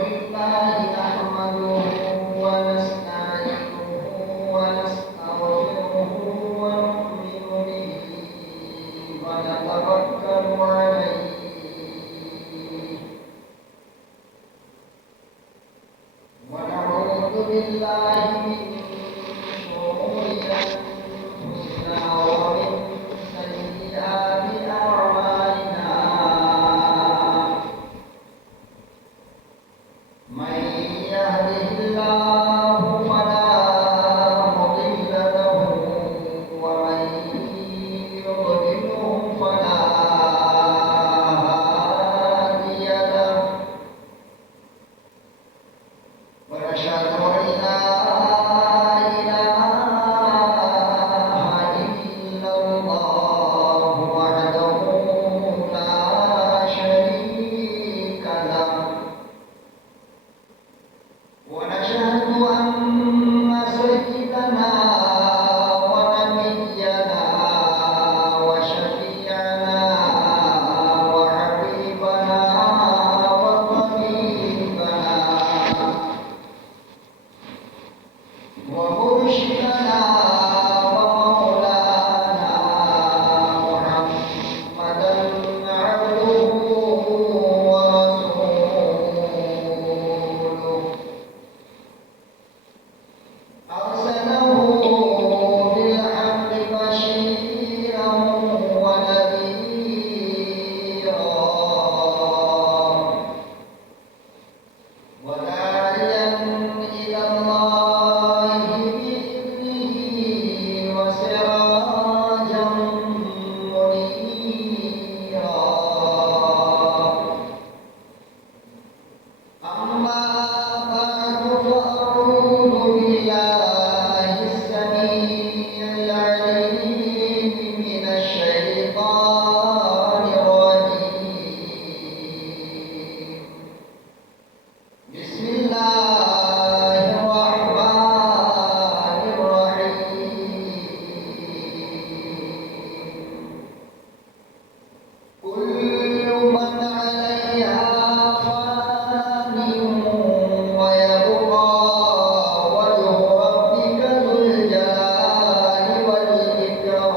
لله نحمده ونستعينه ونستغفره ونؤمن به ونتوكل عليه ونعوذ بالله من شرور أنفسنا ومن سيئات أعمالنا من يهده الله فلا مضل له ومن يضلله فلا هادي له ونشهد أن لا إله إلا الله وحده لا شريك له ونشهد أن سيدنا ونبينا وشفيعنا وحبيبنا وطبيبنا ومرشدنا ومولانا محمدا عبده ورسوله أرسله بالحق بشيرا ونذيرا وداعيا إلى الله بإذنه وسراجا منيرا أما بعد فأعوذ بالله السميع العليم من الشيطان الرجيم بسم الله الرحمن الرحيم كل من عليها فان ويبقى وجه ربك ذو الجلال والإكرام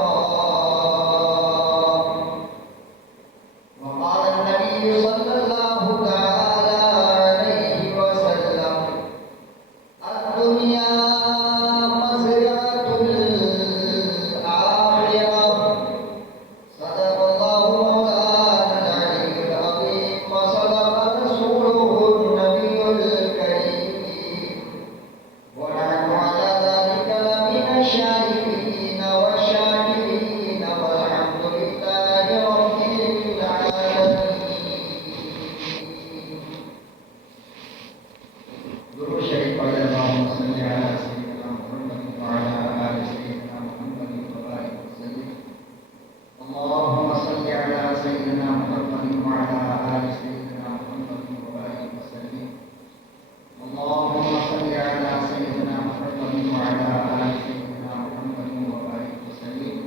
وقال النبي صلى الله تعالى عليه وسلم الدنيا مزرعة الآخرة صدق الله مولانا العلي العظيم وصدق رسوله النبي الكريم ونحن على ذلك لمن الشاهدين والشاكرين والحمد لله رب العالمين. درود شریف پڑھیں اللهم صل على سيدنا محمد وعلى آل سيدنا محمد وبارك وسلم. اللهم صل على سيدنا محمد وعلى آل سيدنا محمد وبارك وسلم. اللهم صل على سيدنا محمد وعلى آل سيدنا محمد وبارك وسلم.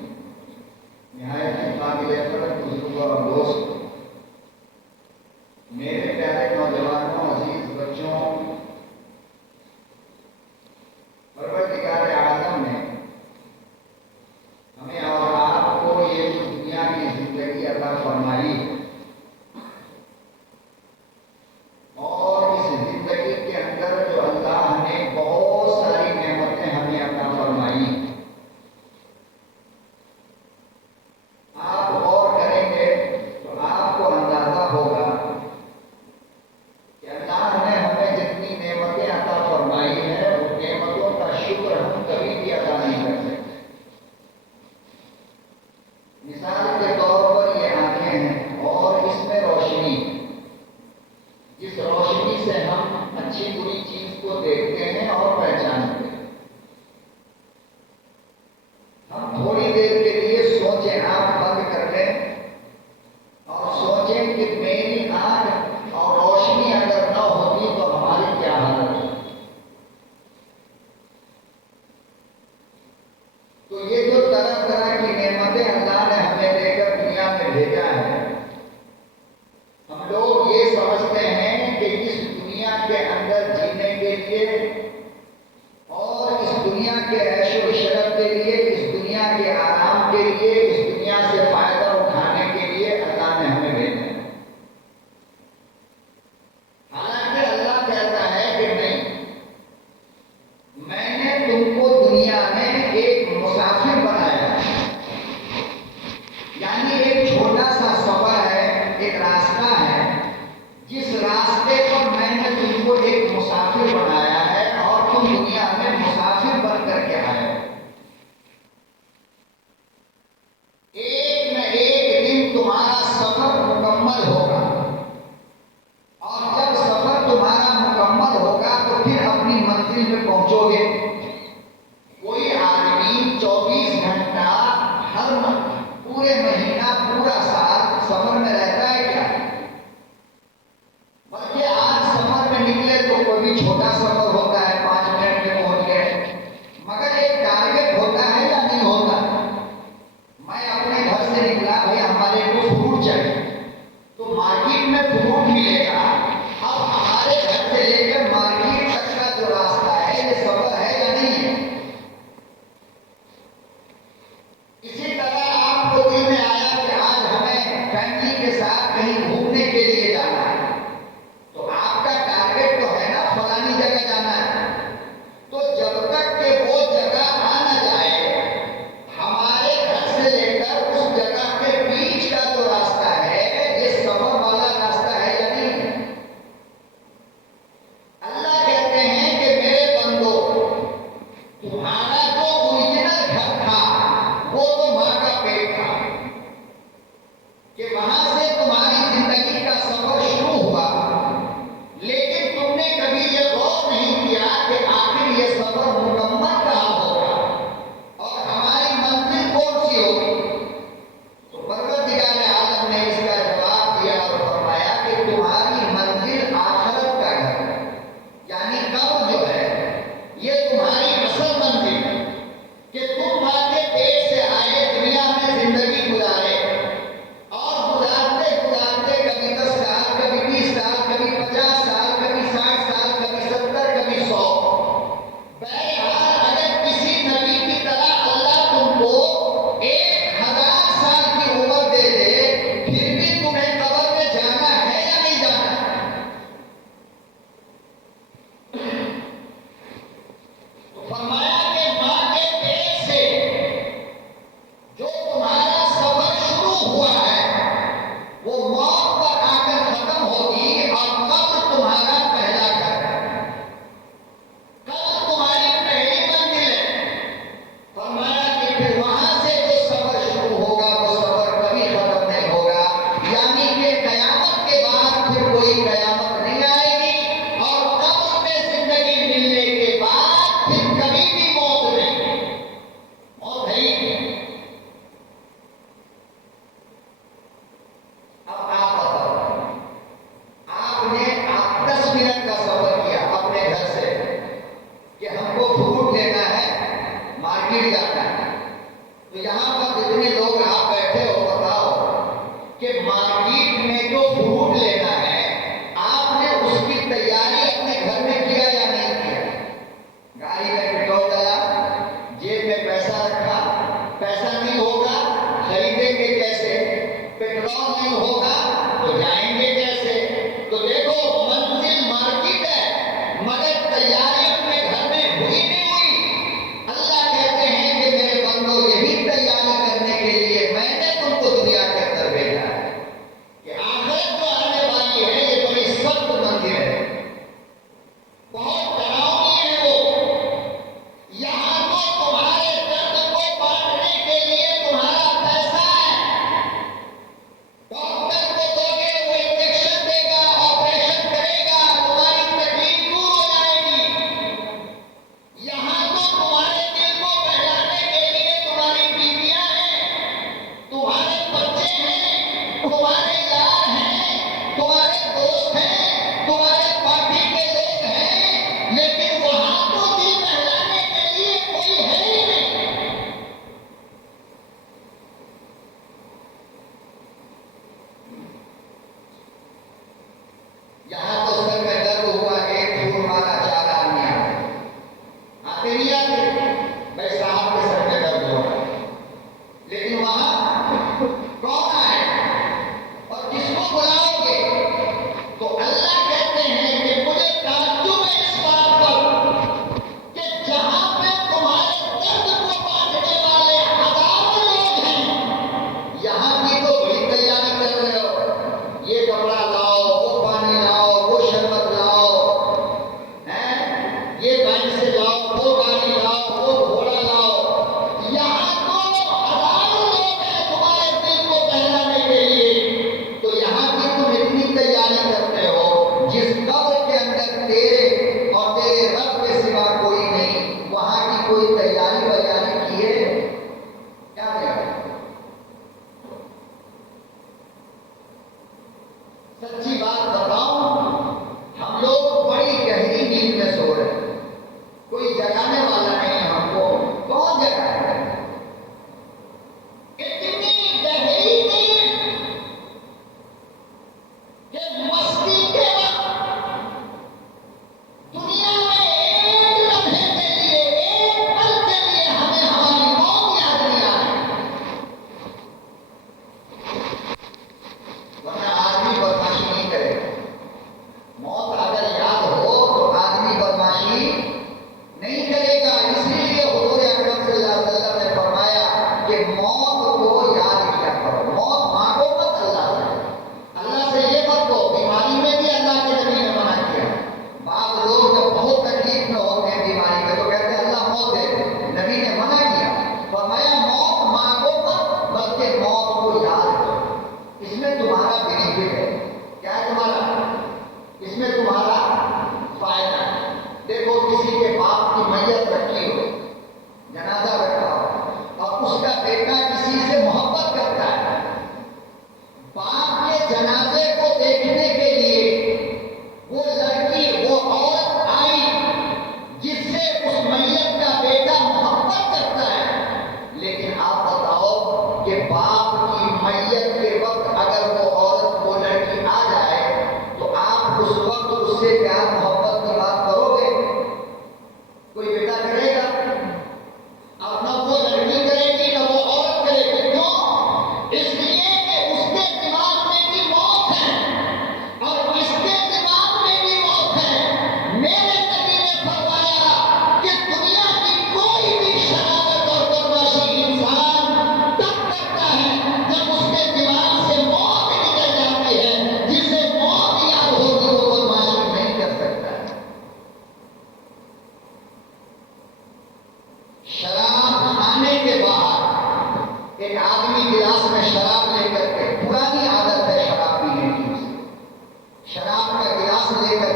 نہایت قابل قدر بزرگ اور دوست، میرے پیارے نوجوانوں، عزیز بچوں، پروردگار اعظم نے ہمیں اور آپ کو یہ جو دنیا کی زندگی عطا فرمائی ہے اور اس زندگی کے اندر جو اللہ نے بہت ساری نعمتیں ہمیں عطا فرمائی ہیں، آپ غور کریں گے تو آپ کو اندازہ ہوگا کہ اللہ نے ہمیں جتنی نعمتیں عطا فرمائی ہیں ان نعمتوں کا شکر ہم کبھی بھی ادا نہیں کر سکتے. مثال کے طور پر یہ آنکھیں ہیں اور اس میں روشنی ہے، جس روشنی سے ہم اچھی بری چیز کو دیکھتے ہیں اور پہچانتے ہیں. ہم تھوڑی دیر کے لیے سوچیں، آنکھ بند کر لیں اور سوچیں کہ میری آنکھ اور روشنی اگر نہ ہوتی تو ہماری کیا حالت ہے. تو یہ جو طرح طرح کی نعمتیں اللہ نے ہمیں دے کر دنیا میں بھیجا ہے، ہم لوگ یہ سمجھتے ہیں کہ اس دنیا کے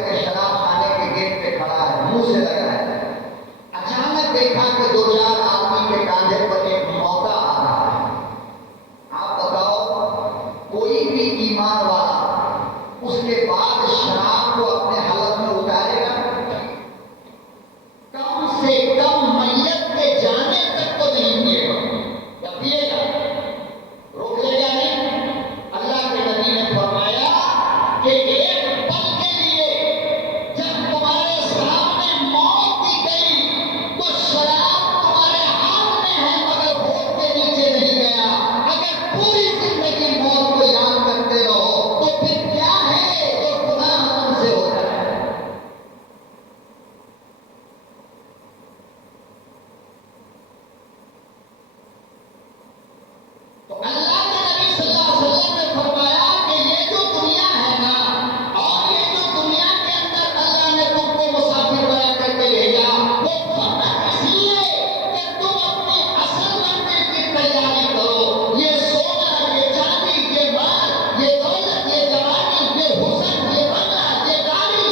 کر کے شراب خانے کے گیٹ پہ کھڑا ہے، منہ سے لگا ہے، اچانک دیکھا کہ دو چار آدمی کے کاندھے پر ایک موتا آ رہا ہے۔ آپ بتاؤ کوئی بھی ایمان والا اس کے بعد شراب کو اپنے حلق میں اتارے گا؟ کم سے کم میت کے جانے تک تو نہیں پیے گا، یا پیے گا؟ روک لے گا نہیں؟ اللہ کے نبی نے فرمایا کہ ایک پل کے لیے جب تمہارے سامنے موت دی گئی تو شراب تمہارے ہاتھ میں ہے مگر ہوٹ کے نیچے نہیں گیا۔ اگر پوری زندگی موت کو یاد کرتے رہو تو پھر کیا ہے جو گناہ تم سے ہوتا ہے؟ تو اللہ کے نبی صلی اللہ علیہ وسلم نے فرمایا کہ یہ جو دنیا ہے نا، اور یہ جو دنیا کے اندر اللہ نے تم کو مسافر بنا کر کے بھیجا، وہ فقط اس لیے کہ تم اپنی اصل منزل کی تیاری کرو۔ یہ سونا، یہ چاندی، یہ مال، یہ دولت، یہ جوانی، یہ حسن، یہ بنگلہ، یہ گاڑی،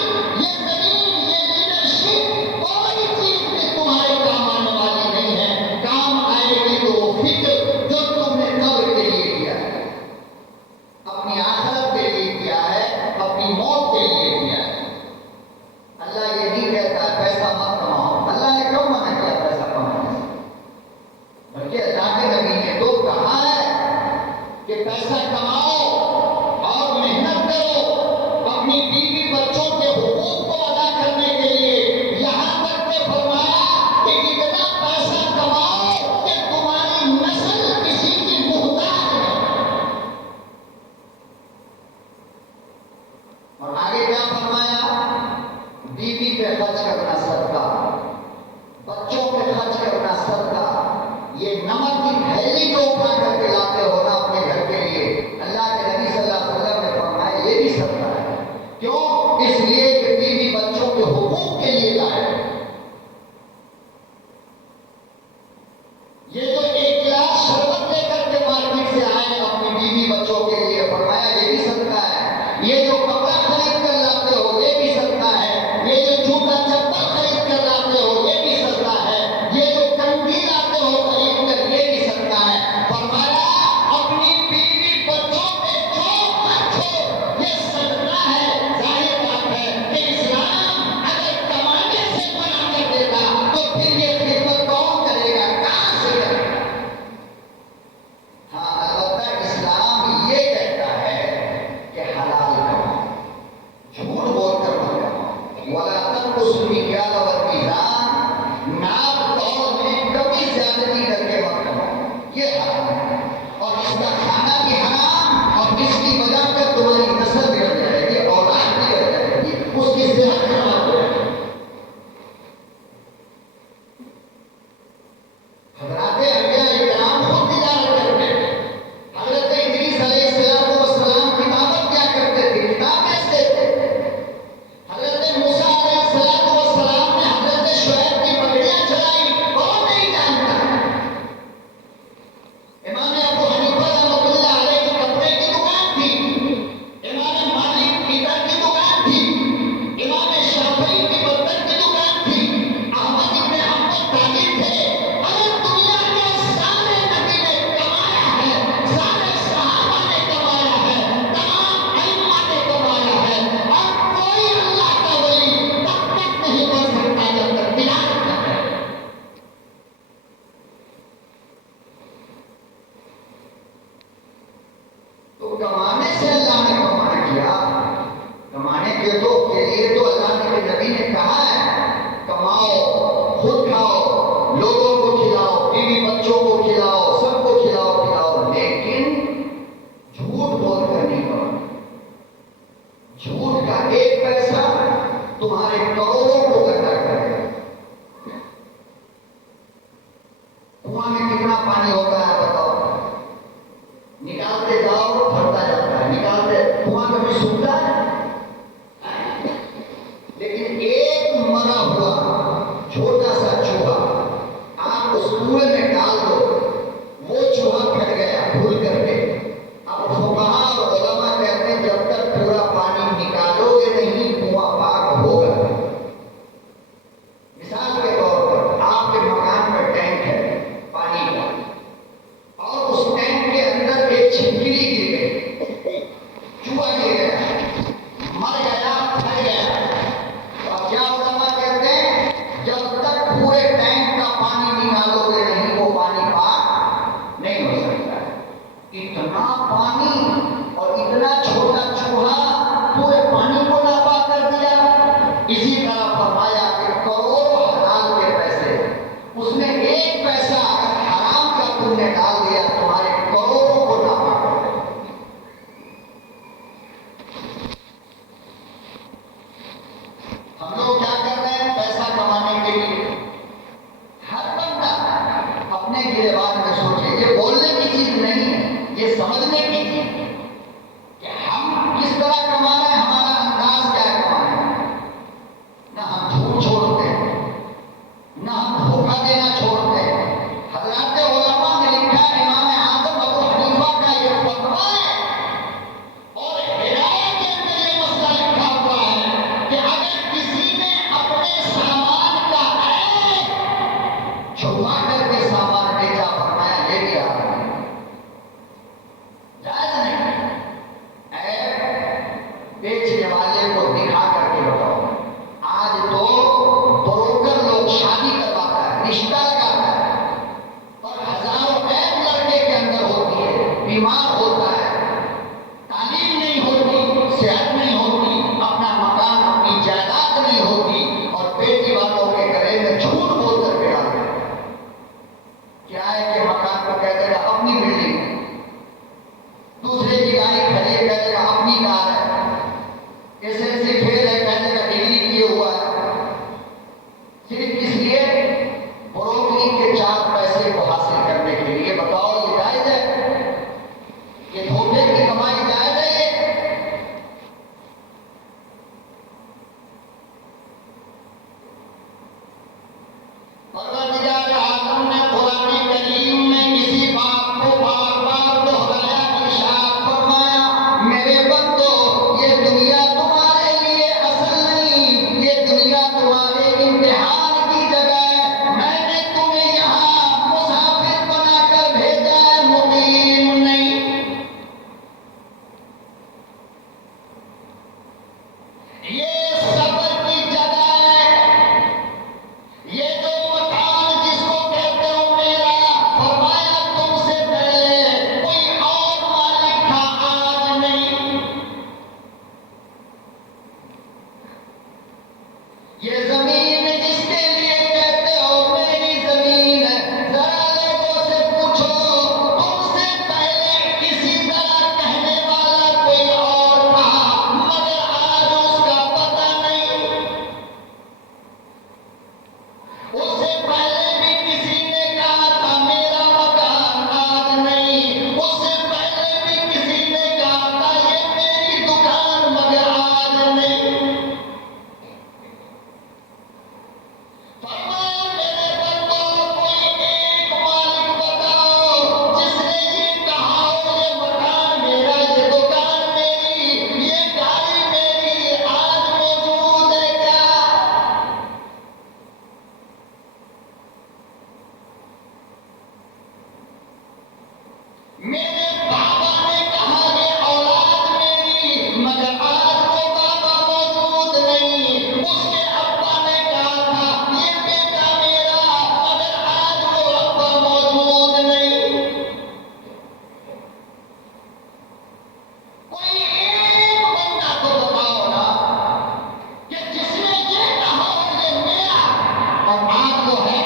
یہ زمین، یہ لیڈرشپ، کوئی چیز بھی تمہارے کام آنے والی نہیں ہے۔ کام آئے گی تو وہ فکر جو تم نے قبر کے لیے کیا ہے، اپنی آخرت کے لیے کیا ہے، اپنی موت کے لیے کیا ہے۔ اللہ یہ نہیں کہتا ہے پیسہ مت کماؤ، اللہ نے کیوں منع کیا پیسہ کمانے سے؟ بلکہ اللہ کے نبی نے تو کہا ہے کہ پیسہ کماؤ اور محنت کرو اپنی بیوی بچوں کے حقوق کو ادا کرنے کے لیے، یہاں تک کہ فرمایا کہ اتنا پیسہ کماؤ کہ تمہاری نسل کسی کی محتاج ہے۔ اور آگے کیا فرمایا؟ بیوی پہ خرچ کرنا صدقہ، بچوں پہ خرچ کرنا صدقہ، یہ نمک کی تھیلی جو اٹھا کر کے لاتے ہو نا اپنے گھر کے لیے، اللہ کے نبی صلی اللہ علیہ وسلم نے فرمایا یہ بھی صدقہ ہے۔ کیوں؟ اس لیے کہ بیوی بچوں کے حقوق کے لیے لائے۔ یہ جو ایک گلاس شربت لے کر کے مارکیٹ سے آئے اپنی بیوی بچوں کے لیے، فرمایا یہ بھی صدقہ ہے۔ یہ جو کپڑا خرید کر لاتے ہو یہ بھی صدقہ ہے۔ یہ جو جوتا چپل خرید کر لاتے ہو یہ بھی صدقہ ہے۔ یہ جو کنگھی لاتے ہو خرید کر یہ بھی صدقہ ہے۔ فرمایا اپنی بیوی بچوں پہ جو خرچ ہو یہ صدقہ ہے۔ ظاہر بات ہے کہ اسلام اگر کمانے سے منع کر دیتا تو پھر یہ خدمت کون کرے گا، کہاں سے کرے گا؟ ہاں البتہ اسلام یہ کہتا ہے کہ حلال کماؤ، جھوٹ بول کر مت کماؤ۔ وَلَا تَنْقُصُوا الْمِكْيَالَ وَالْمِيزَانَ، ناپ تول میں کبھی زیادتی کر کے مت کماؤ، یہ حرام ہے۔ اور اس کا کھانا بھی حرام، اور اس کی وجہ سے تمہاری نسل بگڑ جائے گی، اولاد بگڑ جائے گی، اس کی صحت خراب ہو جائے گی۔ حضرات انبیاء اکرام خود تجارت کرتے تھے۔ حضرت ادریس علیہ السلام کی دعوت کیا کرتے تھے؟ کتاب بیچتے تھے۔ حضرت موسیٰ علیہ السلام نے حضرت شعیب کی پگڑیاں چلائی، کون نہیں جانتا؟ امام ابو حنیفہ رحمۃ اللہ علیہ کی کپڑے کی دکان تھی، امام مالک عطر کی دکان تھی، امام شافعی کی برتن کی دکان تھی، احمد ابن حنبل تاجر تھے۔ اگر دنیا کے سارے نبی نے کمایا ہے، سارے صحابہ نے کمایا ہے، تمام ائمہ نے کمایا ہے، اور کوئی اللہ کا ولی تب تک نہیں کر سکتا جب تک تجارت نہ کرے۔ تو کمانے سے اللہ نے منع کیا، کمانے کے لیے تو اللہ کے نبی نے کہا ہے کماؤ، خود کھاؤ، لوگوں کو کھلاؤ، بیوی بچوں کو کھلاؤ، سب کو کھلاؤ، لیکن جھوٹ بول کر نہیں کمانا۔ جھوٹ کا ایک پیسہ تمہارے کروڑوں کو گندا کرے گا۔ کنواں میں کتنا پانی ہوتا ہے بتاؤ؟ نکالتے جاؤ بھرتا جاتا ہے، نکالتے کنواں کبھی سوکھتا ہے؟ لیکن ایک مرا ہوا چھوٹا سا چوہا آپ اس کنویں میں ڈال دو، وہ چوہا پھٹ گیا بھول کر کے۔ اب فقہاء اور علماء کہتے ہیں جب تک پورا پانی نکالو گے نہیں کنواں پاک اسی طرح فرمایا کہ کروڑوں حلال کے پیسے، اس میں ایک پیسہ اگر حرام کا تم نے ڈال دیا تمہارے کروڑوں کو ناپاک کر دے گا۔ ہم لوگ کیا کر رہے ہیں پیسہ کمانے کے لیے؟ ہر بندہ اپنے گریبان میں سوچے، یہ بولنے کی چیز نہیں ہے، یہ سمجھنے کی چیز ہے کہ ہم کس طرح کما رہے ہیں، ہمارا انداز کیا ہے کمانے کا۔ نہ ہم جھوٹ چھوڑتے ہیں، نہ ہم دھوکہ دینا چھوڑتے ہیں۔ حضرات علماء نے لکھا ہے، امام اعظم ابو حنیفہ کا یہ فتویٰ ہے اور ہدایت کے اندر یہ مسئلہ لکھا ہوا ہے کہ اگر کسی نے اپنے سامان کا عیب چھپا کر کے سامان بیچا، فرمایا یہ بھی حرام ہے، جائز نہیں۔ عیب بیچنے والے کو دکھا کر کے بتاؤ۔ آج تو بروکر لوگ شادی کرواتا ہے، رشتہ لگاتا ہے اور ہزاروں عیب لڑکے کے اندر ہوتی ہے، بیمار ہوتا ہے، تعلیم نہیں ہوتی، صحت نہیں ہوتی، اپنا مکان اپنی جائیداد نہیں ہوتی، اور بیٹی والوں کے گلے میں جھوٹ بول کر کے ڈال دیتا ہے۔ کیا ہے کہ مکان کو کہہ دے گا اپنی بلڈنگ ہے، دوسرے کی گاڑی کھڑی ہے کہہ دے گا اپنی کار ہے، ایس ایل سی فیل ہے کہہ دے گا ڈگری کیے ہوا ہے، صرف اس لیے بروکری کے چار پیسے کو حاصل کرنے کے لیے۔ بتاؤ یہ جائز ہے؟ یہ دھوکے کی کمائی جائز ہے؟ یہ پروردگار عالم نے قرآن کریم میں اسی بات کو بار بار دہرایا، ارشاد فرمایا میرے بندو یہ دنیا تمہارے لیے اصل نہیں، یہ دنیا تمہارے امتحان کی جگہ ہے۔ میں نے تمہیں یہاں مسافر بنا کر بھیجا ہے، مقیم نہیں۔ یہ صبر کی جگہ ہے، یہ جو مکان جس کو کہتے ہو میرا، فرمایا تم سے پہلے کوئی اور مالک تھا، آج نہیں۔ یہ زمین جس کے لیے کہتے ہو میری زمین ہے، ذرا لوگوں سے پوچھو تم سے پہلے کسی طرح کہنے والا کوئی اور تھا، مگر آج اس کا پتہ نہیں۔ اس سے پہلے بھی کسی نے کہا تھا میرا مکان، آج نہیں۔ اس سے پہلے بھی کسی نے کہا تھا یہ میری دکان، مگر آج نہیں۔ فرمایا میرے بندو کوئی ایک مالک بتاؤ جس نے یہ کہا ہو یہ مکان میرا، یہ دکان میری، یہ گاڑی میری، آج موجود ہے کیا؟ میرے بابا نے کہا یہ اولاد میری، مگر آج وہ بابا موجود نہیں۔ اس کے ابا نے کہا تھا یہ بیٹا میرا، مگر آج وہ ابا موجود نہیں۔ کوئی ایک بندہ تو بتاؤ نا کہ جس نے یہ کہا ہو یہ میرا اور آج وہ ہے۔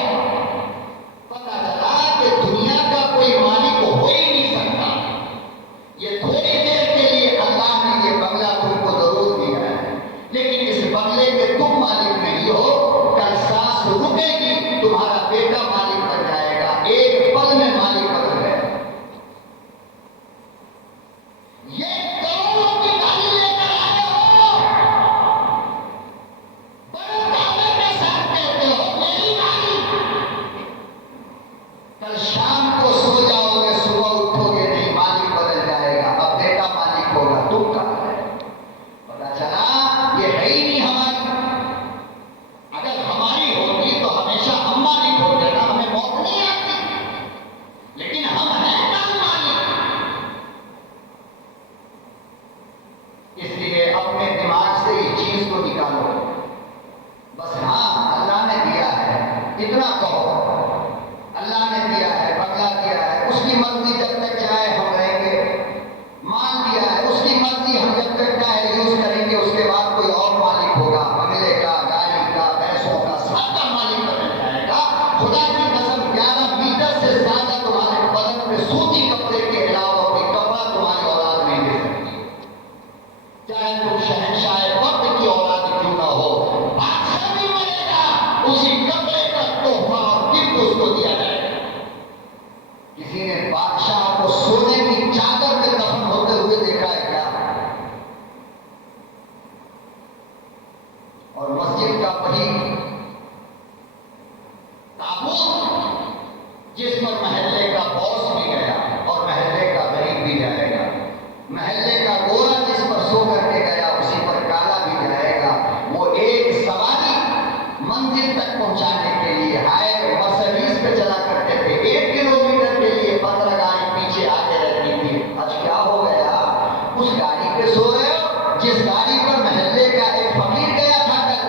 پتہ چلا کہ دنیا کا کوئی مالک ہو ہی نہیں سکتا۔ یہ تھوڑی دیر کے لیے اللہ نے یہ بنگلہ تم کو ضرور دیا ہے، لیکن اس بنگلے کے تم مالک نہیں ہو۔ کل سانس رکے گی تمہارا بیٹا مالک بن جائے گا، ایک پل میں مالک بدل گیا۔ یہ کروڑوں کی گاڑی لے کر آئے ہو، بڑے دعوے کے ساتھ کہتے ہو میری گاڑی، کل شام کو سو جاؤ گے صبح اٹھو گے نہیں، مالک بدل جائے گا، اب بیٹا مالک ہوگا، تم کہاں ہے؟ پتا چلا یہ ہے ہی نہیں ہماری۔ اگر ہماری ہوتی تو ہمیشہ ہم مالک ہوتے نا، ہمیں موت نہیں آتی، لیکن ہم ہیں کل مالک۔ اس لیے اپنے دماغ سے اس چیز کو نکالو، بس ہاں اللہ نے دیا ہے، اتنا کہو اللہ نے دیا ہے، بنگلہ دیا ہے، اس کی مرضی جب تک چاہے ہم رہیں گے، مان دیا ہے اس کی مرضی، ہم جب تک چاہے یوز کریں گے، اس کے بعد کوئی اور مالک ہوگا بنگلے کا، اور مسجد کا وہی تابوت جس پر محلے کا باس بھی گیا اور محلے کا غریب بھی جائے گا، محلے کا گورا جس پر سو کر کے گیا اسی پر کالا بھی جائے گا، وہ ایک سواری منزل تک پہنچانے کے لیے ہائے مرسڈیز پہ چلا کرتے تھے، 1 کلومیٹر کے لیے 15 گاڑی پیچھے آگے رہتی تھی۔ آج کیا ہو گیا؟ اس گاڑی پہ سو رہے ہو جس گاڑی پر محلے کا ایک فقیر گیا تھا کل،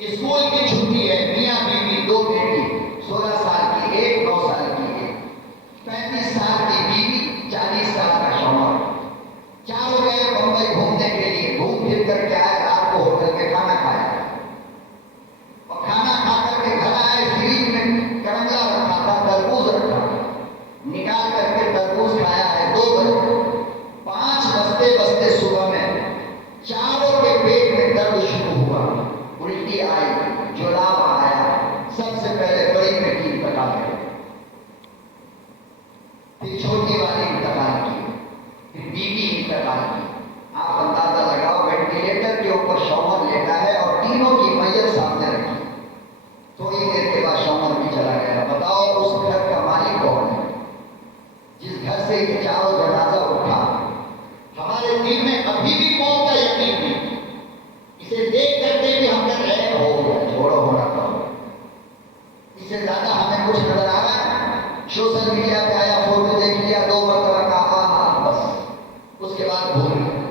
اسکول کی چھٹی ہے، میاں بیوی دو بیٹی، 16 سال کی ایک، 9 سال کی ایک، 35 سال کی بیوی، 40 سال کا شوہر، چاروں گئے بمبئی گھومنے کے لیے، گھوم پھر کر کے آئے، رات کو ہوٹل میں کھانا کھایا اور کھانا کھا کر کے گھر آئے، فریج میں کرملا رکھا تھا، تربوز رکھا تھا، نکال کر کے تربوز کھایا ہے 2 بجے، 5 بجتے بجتے صبح میں چاروں کے پیٹ میں درد شروع ہوا، الٹی آئی، جلاب آیا، سب سے پہلے بڑی بیٹی انتقال کر گئی، پھر چھوٹی والی انتقال کی، پھر بیوی انتقال کی۔ آپ اندازہ لگاؤ، وینٹیلیٹر کے اوپر شوہر لیٹا ہے اور تینوں کی میت سامنے رکھی، تھوڑی دیر کے بعد شوہر بھی چلا گیا۔ بتاؤ اس گھر کا مالک کون ہے؟ جس گھر سے یہ چاروں جنازہ اٹھا، ہمارے دل میں ابھی بھی موت کا یقین نہیں، اسے دیکھ کر کے بھی ہم نے رہے ہو گیا، چھوڑو ہونا تھا، اس سے زیادہ ہمیں کچھ نظر آ رہا ہے؟ سوشل میڈیا پہ آیا، فوٹو دیکھ لیا، 2 مرتبہ کہا ہاں بس، اس کے بعد بھول گئے۔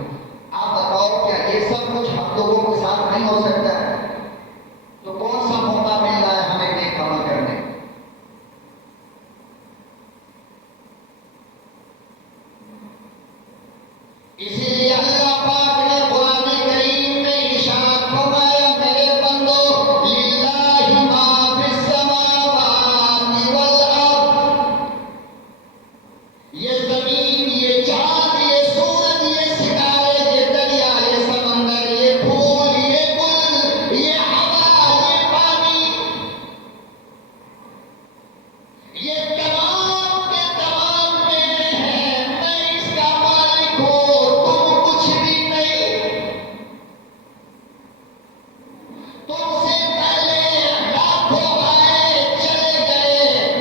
آپ بتاؤ کیا یہ سب کچھ ہم لوگوں کے ساتھ نہیں ہو سکتا ہے؟ تو کون سا موقع مل رہا ہے ہمیں نیک عمل کرنے؟ اسی لیے اللہ پاک نے قرآن کریم میں ارشاد فرمایا، میرے بندو للہ ما فی السماوات والارض، یہ زمین، یہ چاند، یہ سورج، یہ ستارے، یہ دریا، یہ سمندر، یہ پھول، یہ گل، یہ ہوا، یہ پانی، یہ تمام کے تمام میرے ہیں، میں اس کا مالک ہوں، تم کچھ بھی نہیں۔ تم سے پہلے لاکھوں آئے چلے گئے،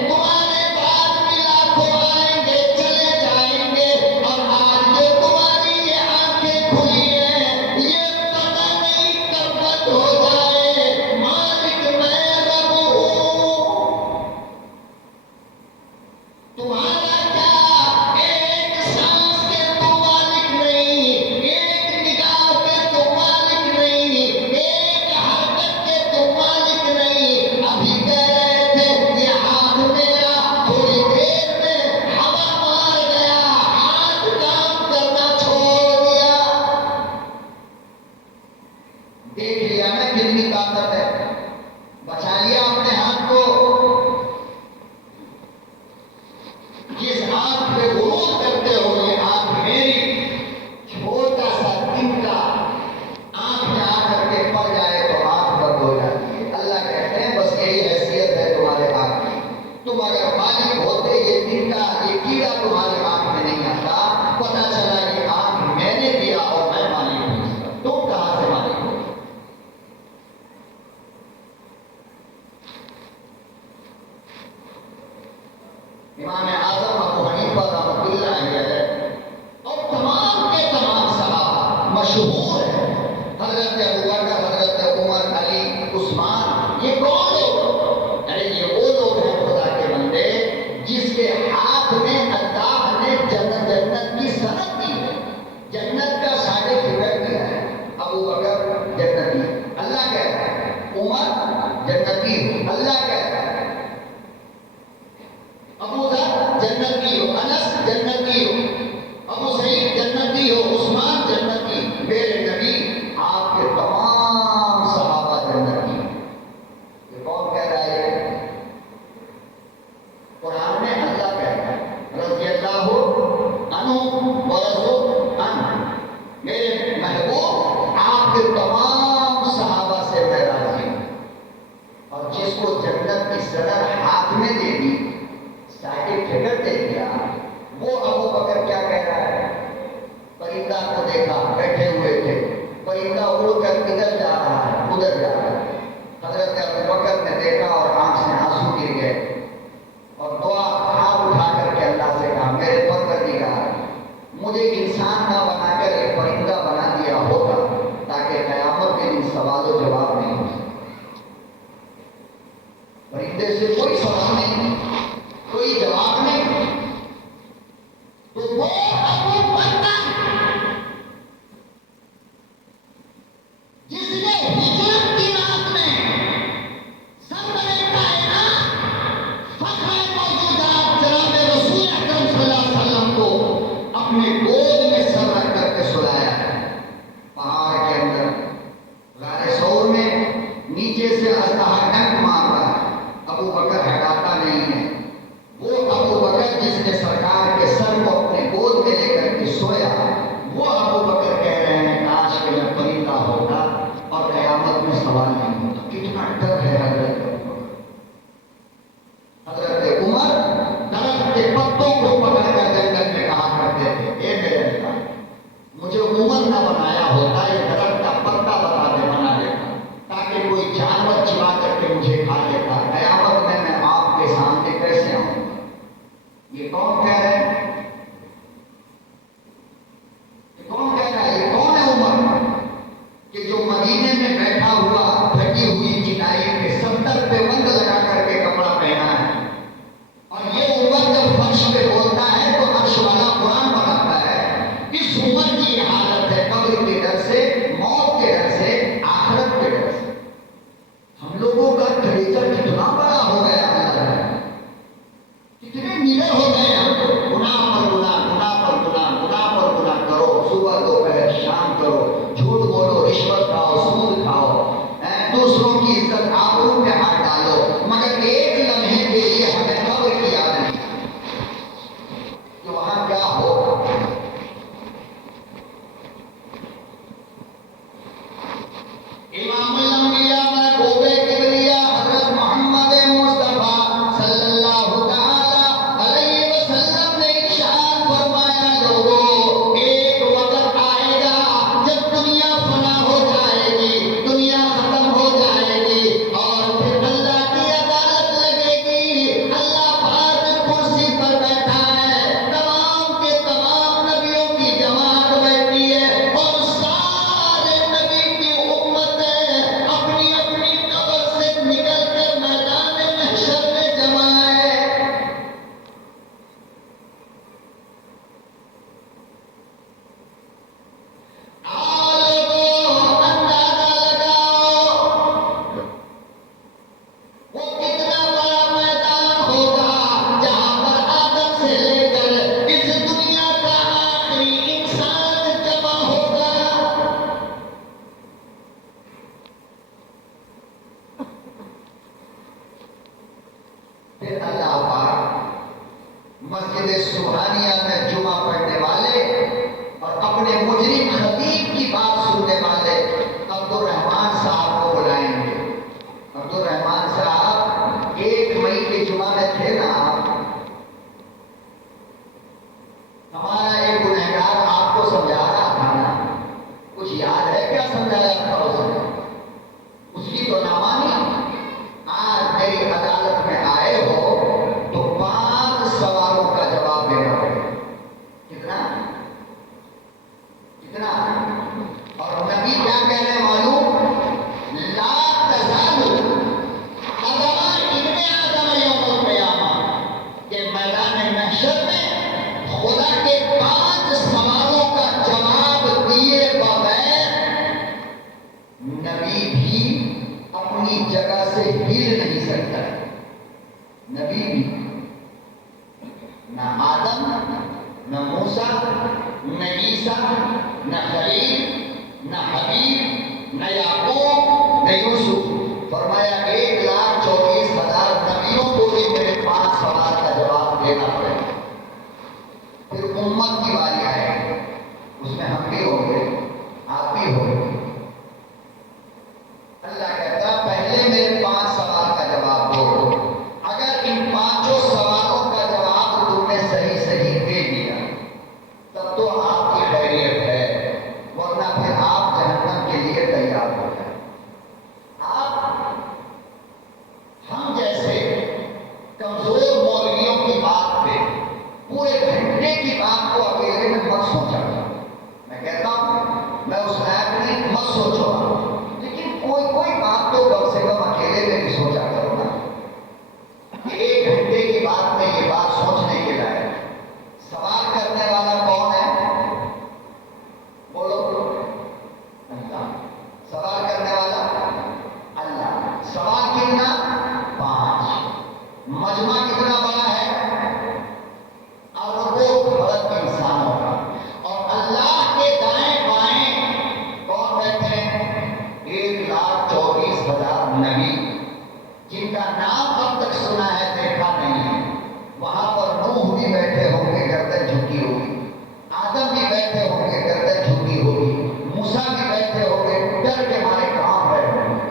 تمہارے بعد بھی لاکھوں آئیں گے چلے جائیں گے، اور آج جو تمہاری یہ آنکھیں کھلی ہیں، یہ پتہ نہیں کب تک ہو جائے۔ مالک میں رب ہوں، تمہارا کیا ایک سانس کے تم مالک نہیں، ایک نگاہ کے تم مالک نہیں، ایک حرکت کے تم مالک نہیں۔ ابھی کہہ رہے تھے یہ ہاتھ میرا، تھوڑی دیر میں ہوا مار گیا، ہاتھ کام کرنا چھوڑ دیا۔ دیکھ لیا نا کتنی طاقت ہے، بچا لیا اپنے ہاتھ کو۔ جس آنکھ پہ غرور کرتے ہو یہ آنکھ میری، چھوٹا سا تنکا آنکھ میں آ کر کے پڑ جائے تو آنکھ بند ہو جاتی ہے۔ اللہ کہتے ہیں بس یہی حیثیت ہے تمہارے آنکھ کی، تم اگر مالک ہوتے یہ تنکا، یہ کیڑا تمہارے آنکھ میں نہیں آتا، پتہ چلا یہ آنکھ میں نے دیا اور میں مالک ہوں اس کا، تم کہاں سے مالک ہو؟ امام اعظم ابو حنیفہ رحمۃ اللہ علیہ اور تمام کے تمام صحابہ مشہور ہیں، حضرت ابو بکر، حضرت عمر، علی، عثمان، یہ کون لوگ؟ ارے یہ وہ لوگ ہیں خدا کے بندے جس کے ہاتھ میں اللہ نے جنت کی سند دی ہے، جنت کا سرٹیفکیٹ دیا ہے۔ ابو بکر جنتی، اللہ کہتا ہے، عمر جنتی، اللہ کہتا ہے، ابو ذر جنتی ہو، انس جنتی ہو، ابو سعید جنتی ہو، عثمان جنتی، میرے نبی آپ کے تمام صحابہ جنتی۔ یہ کون کہہ رہا ہے؟ قرآن میں اللہ کہتا ہے رضی اللہ عنہ ورضوا عنہ، میرے محبوب آپ کے تمام صحابہ سے میں راضی ہوں۔ اور جس کو جنت کی صدر ہاتھ میں دے دی، سرٹیفکیٹ دے دیا، وہ ابو بکر کیا کہہ رہا ہے؟ پرندہ کو دیکھا، بیٹھے ہوئے تھے، پرندہ اڑ کر ادھر جا رہا ہے، ادھر جا رہا ہے، حضرت ابو بکر نے دیکھا اور آنکھ سے آنسو گر گئے اور دعا ہاتھ اٹھا کر کے اللہ سے کہا، میرے پروردگار، مجھے انسان نہ بنا کر ایک پرندہ بنا دیا ہوتا تاکہ قیامت کے دن سوال و جواب نہیں ہو سکے۔ پرندے سے کوئی سوال نہیں، کوئی جواب نہیں، تو وہ ابو بکر جس نے ہجرت کی رات میں سوال نہیں ہوتا. کتنا ڈر ہے حضرت عمر درخت کے پتوں کو پکڑ کر جنگل میں کہا کرتے تھے اے میرے اللہ مجھے عمر نہ بنایا ہوتا یہ درخت کا پتا بنا دیتا تاکہ کوئی جانور چبا کر کے مجھے کھا لیتا. قیامت میں آپ کے سامنے کیسے آؤں گا؟ یہ کون کہہ رہے ہیں؟ یہ کون کہہ رہا ہے؟ یہ کون ہے عمر کہ جو مدینے میں بیٹھا ہوا پھٹی ہوئی چنائی پہ 70 پہ بند لگا کر کے کپڑا پہنا ہے اور یہ عمر جب فرش پہ بولتا ہے تو عرش والا قرآن بناتا ہے. اس عمر کی حالت ہے قبر کے ڈر سے، موت کے ڈر سے، آخرت کے ڈر سے. ہم لوگوں کا ٹریجر کتنا بڑا ہو گیا ہے، کتنے نڈر ہو گئے ہم تو. گناہ پر گناہ، گناہ پر گناہ، گناہ پر گناہ کرو، صبح دوپہر شام کرو، جھوٹ بولو، رشوت کھاؤ، سود کھاؤ، دوسروں کی عزت آبرو پہ ہاتھ ڈالو، مگر ایک لمحے کے لیے ہمیں قبر کی یاد نہیں کہ وہاں کیا ہوگا. امام الانبیاء محبوب کبریا حضرت محمد مصطفیٰ صلی اللہ تعالی علیہ وسلم نے ارشاد فرمایا لوگوں ایک وقت آئے گا جب دنیا فنا ہو جائے گی، دنیا ختم ہو جائے گی اور پھر اللہ کی عدالت لگے گی. اللہ پاک کرسی پر بیٹھا ہے، تمام کے تمام نبیوں کی جماعت بیٹھی ہے اور سارے نبی کی امتیں اپنی اپنی قبر سے نکل کر میدان محشر میں جمع ہے. اندازہ لگاؤ وہ کتنا بڑا میدان ہوگا جہاں پر آدم سے لے کر اس دنیا کا آخری انسان جمع ہوگا. پھر اللہ پاک مسجد سبحانیہ میں جمعہ پڑھنے والے اور اپنے مجرم خطیب کی بات سننے والے عبد الرحمان صاحب کو بلائیں گے. عبد الرحمان صاحب 1 مئی کے جمعہ میں تھے نا آپ؟ ہمارا ایک گنہگار آپ کو سمجھا رہا تھا نا، کچھ یاد ہے کیا سمجھایا تھا اس نے؟ اس کی تو نہ مانی. آج میری عدالت میں آئے ہو تو 5 سوالوں کا جواب دینا پڑے. کتنا کتنا؟ اور نبی کیا کہہ رہے معلوم؟ لا تزال قدم ابن آدم یوم القیامہ کہ میدان محشر میں خدا کے 5 سوالوں کا جواب دیے بغیر نبی بھی اپنی جگہ سے ہل نہیں سکتا. نبی بھی، نہ آدم، نہ موسیٰ، نہ عیسیٰ، نہ خلیل، نہ حبیب، نہ یعقوب، نہ یوسف. فرمایا 1,24,000 نبیوں کو بھی میرے 5 سوال کا جواب دینا پڑے. پھر امت کی باری آئے گی، اس میں ہم بھی ہوں گے، آپ بھی ہوں گے. اللہ کہتا ہے پہلے میرے 5 سوال کا جواب دو. اگر ان 5 سوالوں کا جواب تم نے صحیح صحیح دے دیا تب تو آپ کی خیریت ہے، ورنہ پھر آپ جہنم کے لیے تیار ہو جائیں. آپ ہم جیسے کمزور مولویوں کی بات پہ پورے گھنٹے کی بات کو اکیلے میں مت سوچا. میں کہتا ہوں میں اس لائق نہیں، مت سوچو آپ، لیکن کوئی بات تو کم سے کم اکیلے میں بھی سوچا کرو نا. 1 گھنٹے کی بات میں یہ بات سوچنے کے لائق. سوال کرنے والا کون ہے؟ بولو. اللہ. سوال کرنے والا اللہ. سوال کتنا؟ 5. مجمع کتنا بڑا ہے؟ اربوں خلق انسانوں کا. اور اللہ کے دائیں بائیں کون بیٹھے ہیں؟ 1,24,000 نبی جن کا نام اب تک سنا ہے، دیکھا نہیں ہے. وہاں پر نوح بھی بیٹھے ہوں گے، گردن جھکی ہوگی. آدم بھی بیٹھے ہوں گے، گردن جھکی ہوگی. موسیٰ بھی بیٹھے ہوں گے، ڈر کے مارے کام رہے ہوں گے.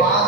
5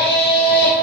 1,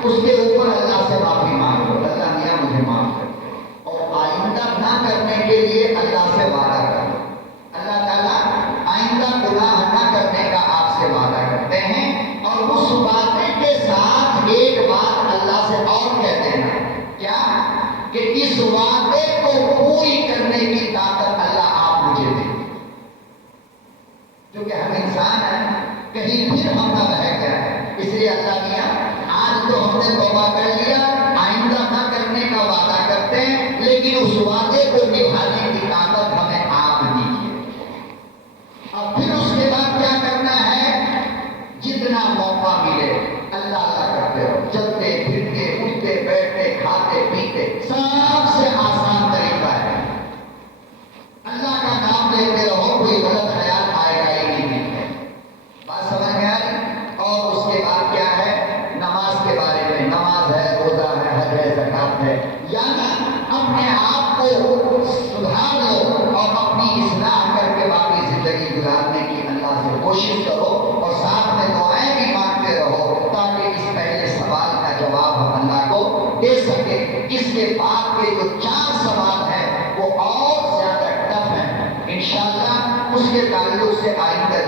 اس کے اوپر اللہ سے معافی مانگو، اللہ میاں مجھے معاف کر دے، اور آئندہ نہ کرنے کے لیے اللہ سے وعدہ کرو۔ اللہ تعالیٰ آئندہ گناہ نہ کرنے کا آپ سے وعدہ کرتے ہیں، اور اس وعدے کے ساتھ ایک بات اللہ سے اور کہہ دینا، کیا کہ اس وعدے کو پوری کرنے کی طاقت اللہ آپ مجھے دے، کیونکہ ہم انسان ہیں، کہیں پھر ہم نہ رہ گئے، اس لیے اللہ میاں آج تو ہم نے توبہ کر لیا، آئندہ نہ کرنے کا وعدہ کرتے ہیں، لیکن اس وعدے کو نبھانے کی طاقت ہمیں آپ دیجیے۔ اب پھر اس کے بعد کیا کرنا ہے؟ جتنا موقع ملے اللہ اللہ کرتے رہو، چلتے پھرتے اٹھتے بیٹھتے کھاتے پیتے، سب سے آسان طریقہ ہے اللہ کا نام لیتے رہو، کوئی غلط خیال آئے گا ہی نہیں ہے۔ بات سمجھ میں آ رہی؟ اور اس کے بعد کیا ہے؟ نماز کے بارے میں، نماز ہے، روزہ ہے، حج ہے، زکات ہے، یعنی اپنے آپ کو سدھار لو اور اپنی اصلاح کر کے باقی زندگی گزارنے کی اللہ سے کوشش کرو، اور ساتھ میں دعائیں بھی مانگتے رہو تاکہ اس پہلے سوال کا جواب ہم اللہ کو دے سکے۔ اس کے بعد کے جو 4 سوال ہیں وہ اور زیادہ ٹف ہیں، انشاءاللہ اس کے تعلق سے آئندہ